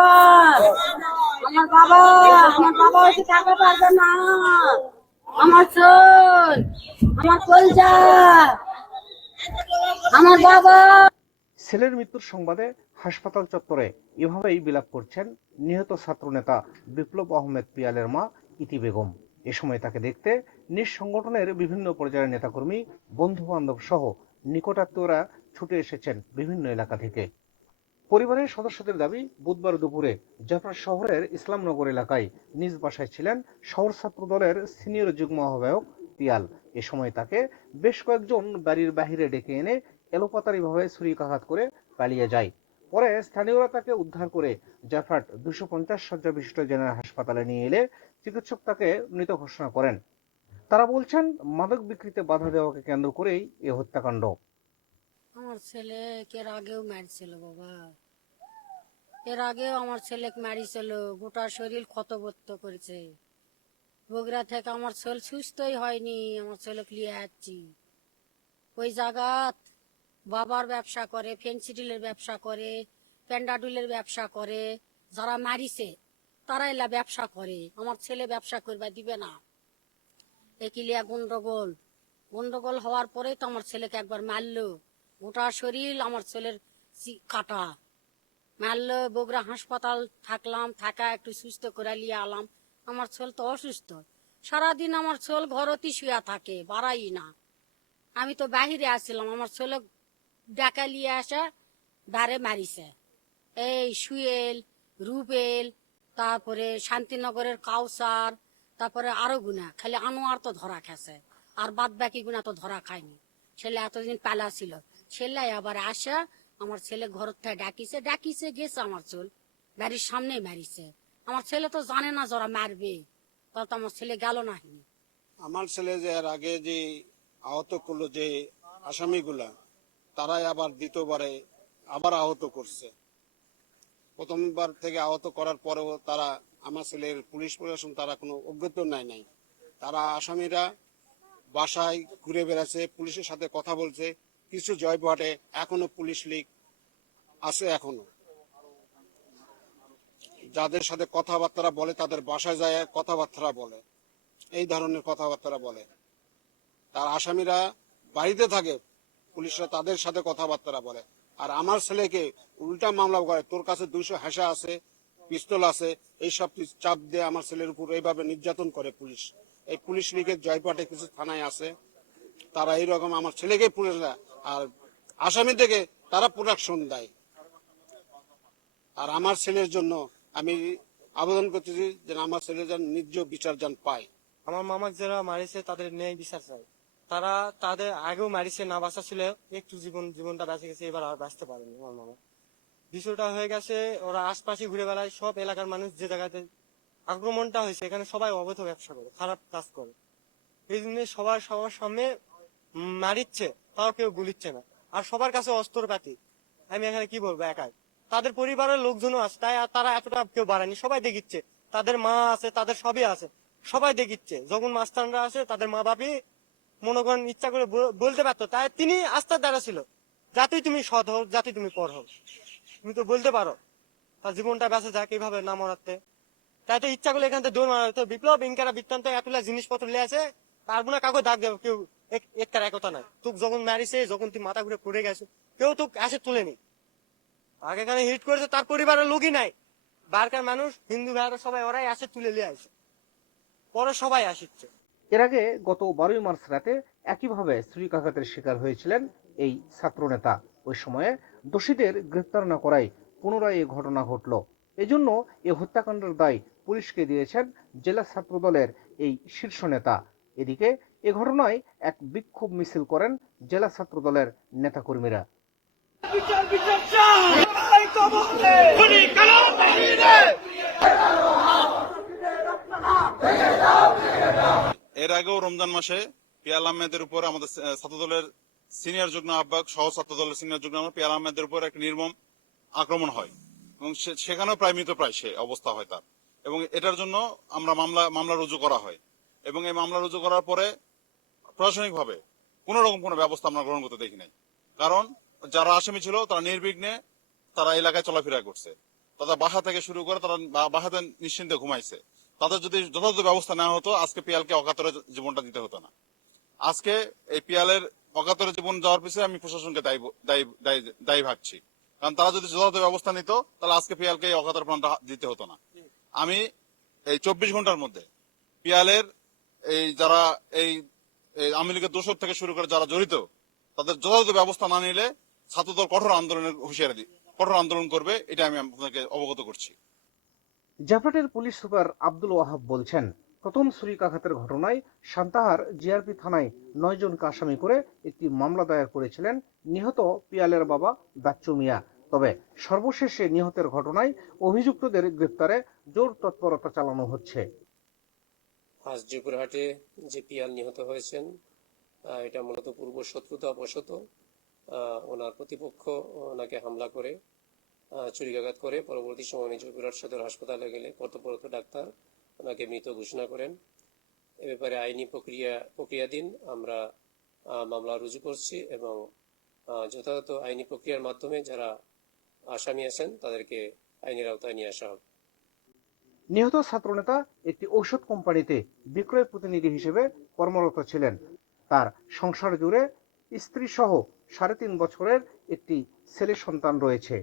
বাবা, আমার বাবা, আমার বাবা হচ্ছে থাকতে পারবে না। আমার চোল, আমার কলজা, আমার বাবা। ছেলের মৃত্যুর সংবাদে হাসপাতাল চত্বরে এভাবেই বিলাপ করছেন নিহত ছাত্রনেতা বিপ্লব আহমেদ পিয়ালের মা ইতি বেগম। এ সময় তাকে দেখতে নিজ সংগঠনের বিভিন্ন পর্যায়ের নেতাকর্মী, বন্ধু বান্ধব সহ নিকটাত্মীয়রা ছুটে এসেছেন বিভিন্ন এলাকা থেকে। পরিবারের সদস্যদের দাবি, বুধবার দুপুরে জাফর শহরের ইসলামনগর এলাকায় নিজ বাসায় ছিলেন শহর ছাত্র দলের সিনিয়র যুগ্ম আহ্বায়ক পিয়াল। এ সময় তাকে বেশ কয়েকজন বাড়ির বাহিরে ডেকে এনে এলোপাতাড়িভাবে ছুরিকাঘাত করে পালিয়ে যায়। পরে স্থানীয়রা তাকে উদ্ধার করে জাফরাট 250 শয্যা বিশিষ্ট জেনারেল হাসপাতালে নিয়ে এলে চিকিৎসক তাকে মৃত ঘোষণা করেন। তারা বলছেন, মাদক বিক্রিতে বাধা দেওয়াকে কেন্দ্র করেই এ হত্যাকাণ্ড। আমার ছেলে এর আগেও মারছিল বাবা, এর আগেও আমার ছেলেকে মারিছিল, গোটা শরীর ক্ষতবর্ত করেছে। বগুড়া থেকে আমার ছেলে সুস্থই হয়নি, আমার ছেলেকে নিয়ে যাচ্ছি। ওই জায়গাত বাবার ব্যবসা করে, ফেন্সিডিলের ব্যবসা করে, প্যান্ডাডুলের ব্যবসা করে। যারা মারিছে তারা এলা ব্যবসা করে, আমার ছেলে ব্যবসা করবা দিবে না। একিলিয়া গন্ডগোল গন্ডগোল হওয়ার পরেই তো আমার ছেলেকে একবার মারলো, গোটা শরীর আমার ছেলের কাটা মারলো। বগুড়া হাসপাতাল থাকলাম, থাকা একটু সুস্থ করে নিয়ে আলাম। আমার ছেলে তো অসুস্থ, সারাদিন আমার ছেলে ঘরতেই শুয়া থাকে, বাড়াই না। আমি তো বাহিরে আসছিলাম, আমার ছেলে ডাকা নিয়ে আসা ডারে মারিছে। এই সুয়েল, রুবেল, তারপরে শান্তিনগরের কাউসার, তারপরে আরো গুনা, খালি আনোয়ার তো ধরা খেছে, আর বাদ বাকি গুনা তো ধরা খায়নি। ছেলে এতদিন পালা ছিল, ছেলে আবার আসা আমার ছেলে ঘর থেকে ডাকিছে গেছে। আমার চুল বাড়ির সামনে মারিছে। আমার ছেলে তো জানে না যারা মারবে, তা তো আমার ছেলে গেল না। আমার ছেলে যে এর আগে যে আহত করলো যে আসামিগুলা, তারাই আবার দ্বিতীয়বারে আবার আহত করছে। প্রথমবার থেকে আহত করার পরেও তারা, আমার ছেলের পুলিশ প্রশাসন তারা কোনো অজ্ঞাত নাই। তারা আসামিরা বাসায় ঘুরে বেড়াচ্ছে, পুলিশের সাথে কথা বলছে, কিছু জয়পুরহাটে এখনো পুলিশ লিগ আছে, এখনো যাদের সাথে কথাবার্তা বলে তাদের বাসায় যায় কথাবার্তা বলে, এই ধরনের কথাবার্তা বলে। তার আসামিরা বাড়িতে থাকে, পুলিশরা তাদের সাথে কথাবার্তা বলে। আর আমার ছেলেকে উল্টা মামলা করে, তোর কাছে 200 হাসা আছে, পিস্তল আছে, এইসব চাপ দিয়ে আমার ছেলের উপর এইভাবে নির্যাতন করে পুলিশ। এই পুলিশ লীগের জয়পাটে কিছু থানায় আছে, তারা এইরকম আমার ছেলেকে পুলিশ, আর আসামি থেকে তারা প্রোটেকশন দেয়। আর আমার ছেলের জন্য আমি আবেদন করতেছি যে আমার ছেলে যেন ন্যায্য বিচার যেন পায়। আমার মামাক যারা মারিছে তাদের ন্যায় বিচার চাই। তারা তাদের আগেও মারিছে, না বাঁচা ছিল, একটু জীবনটা বেঁচে গেছে, এবার আর বাঁচতে পারেনি। আমার মামা বিষয়টা হয়ে গেছে, ওরা আশপাশে ঘুরে বেড়ায়, সব এলাকার মানুষ যে জায়গাতে আক্রমণটা হয়েছে এখানে সবাই অবৈধ ব্যবসা করে, খারাপ কাজ করে। এই জন্য সবার সামনে মারিচ্ছে, তাও কেউ গুলিচ্ছে না। আর সবার কাছে অস্ত্রপাতি, আমি এখানে কি বলবো, একাই। তাদের পরিবারের লোকজনও আছে, তাই তারা এতটা কেউ বাড়ায়নি, সবাই দেখিচ্ছে। তাদের মা আছে, তাদের সবই আছে, সবাই দেখিচ্ছে। যখন মাস্টাররা আছে তাদের মা বাপি মনে করেন ইচ্ছা করে বলতে পারতো, তাই তিনি আস্থার দ্বারা ছিল, যাতেই তুমি সৎ হও, যাতে তুমি পর হও, তুমি তো বলতে পারো তার জীবনটা বেঁচে যাক এইভাবে না মরাতে। তাই তো ইচ্ছা করলে এখান থেকে দৌড় মারা হতো। বিপ্লব ইনকারা বৃত্তান্ত এতগুলা জিনিসপত্র নিয়ে আছে, পারবো না কাউকে দাগ দেবো, কেউ একটার একতা নাই। তোকে যখন মারিছে, যখন তুই মাথা ঘুরে পড়ে গেছো, কেউ তোকে আসে তুলেনি। আগে এখানে হিট করেছে, তার পরিবারের লোকই নাই। বারকার মানুষ, হিন্দু ভাইরা সবাই ওরাই আসে তুলে নিয়ে আসে, পরে সবাই আসছে। এর আগে গত 12 মার্চ রাতে একইভাবে ছুরিকাঘাতের শিকার হয়েছিলেন এই ছাত্রনেতা। ওই সময়ে দোষীদের গ্রেফতার না করায় পুনরায় এ ঘটনা ঘটল। এজন্য এ হত্যাকাণ্ডের দায় পুলিশকে দিয়েছেন জেলা ছাত্র দলের এই শীর্ষ নেতা। এদিকে এ ঘটনায় এক বিক্ষোভ মিছিল করেন জেলা ছাত্র দলের নেতাকর্মীরা। এর আগেও রমজান মাসে পিয়াল আহমেদের উপর আমাদের ছাত্র দলের সিনিয়র যুগ্ম আহ্বায়ক সহ ছাত্র দলের সিনিয়র যুগ্ম আহ্বায়ক পিয়াল আহমেদের উপর একটা নির্মম আক্রমণ হয় এবং সেখানেও প্রায় মৃতপ্রায় সে অবস্থা হয় তার। এবং এটার জন্য আমরা মামলা রুজু করা হয় এবং এই মামলা রুজু করার পরে প্রশাসনিকভাবে কোন রকম কোনো ব্যবস্থা আমরা গ্রহণ করতে দেখি নাই। কারণ যারা আসামি ছিল তারা নির্বিঘ্নে তারা এলাকায় চলাফেরা করছে। তাদের বাসা থেকে শুরু করে তারা বাসাতে নিশ্চিন্তে ঘুমাইছে। তাদের যদি যথাযথ ব্যবস্থা নেওয়া হতো আজকে পিয়ালকে অকাতরে জীবনটা দিতে হতো না। আজকে এই পিয়ালের অকাতরে জীবন যাওয়ার পিছনে আমি প্রশাসনকে দায়ী ভাবছি, কারণ তারা যদি যথাযথ ব্যবস্থা নিত তাহলে আজকে পিয়ালকে এই অকাতরে প্রাণটা দিতে হতো না। আমি এই 24 ঘন্টার মধ্যে পিয়ালের এই যারা এই আওয়ামী লীগের দোসর থেকে শুরু করে যারা জড়িত তাদের যথাযথ ব্যবস্থা না নিলে ছাত্রদল কঠোর আন্দোলন করবে, এটা আমি আপনাকে অবগত করছি। জাফরাটের পুলিশ সুপার আব্দুল ওয়াহাব বলছেন, প্রথম ছুরিকাঘাতের ঘটনায় সান্তাহার জিআরপি থানায় 9 জনকে আসামি করে একটি মামলা দায়ের করেছিলেন নিহত পিয়ালের বাবা বাচ্চু মিয়া। তবে সর্বশেষে নিহতের ঘটনায় অভিযুক্তদের গ্রেপ্তারে জোর তৎপরতা চালানো হচ্ছে। আজ জয়পুরহাটে যে পিয়াল নিহত হয়েছেন, এটা মূলত পূর্ব শত্রুতা বশত ওনার প্রতিপক্ষ ওনাকে হামলা করে ছুরিকাঘাত করে পরবর্তী সময় উনি জয়পুরহাট সদর হাসপাতালে গেলে কর্তব্যরত ডাক্তার ওনাকে মৃত ঘোষণা করেন। এ ব্যাপারে আইনি প্রক্রিয়াধীন আমরা মামলা রুজু করছি এবং যথাযথ আইনি প্রক্রিয়ার মাধ্যমে যারা আসামি আছেন তাদেরকে আইনের আওতায় নিয়ে আসা হবে। নিহত ছাত্রনেতা একটি ঔষধ কোম্পানিতে বিক্রয় প্রতিনিধি হিসেবে কর্মরত ছিলেন। তার সংসার জুড়ে স্ত্রী সহ 3.5 বছরের একটি ছেলে সন্তান রয়েছে।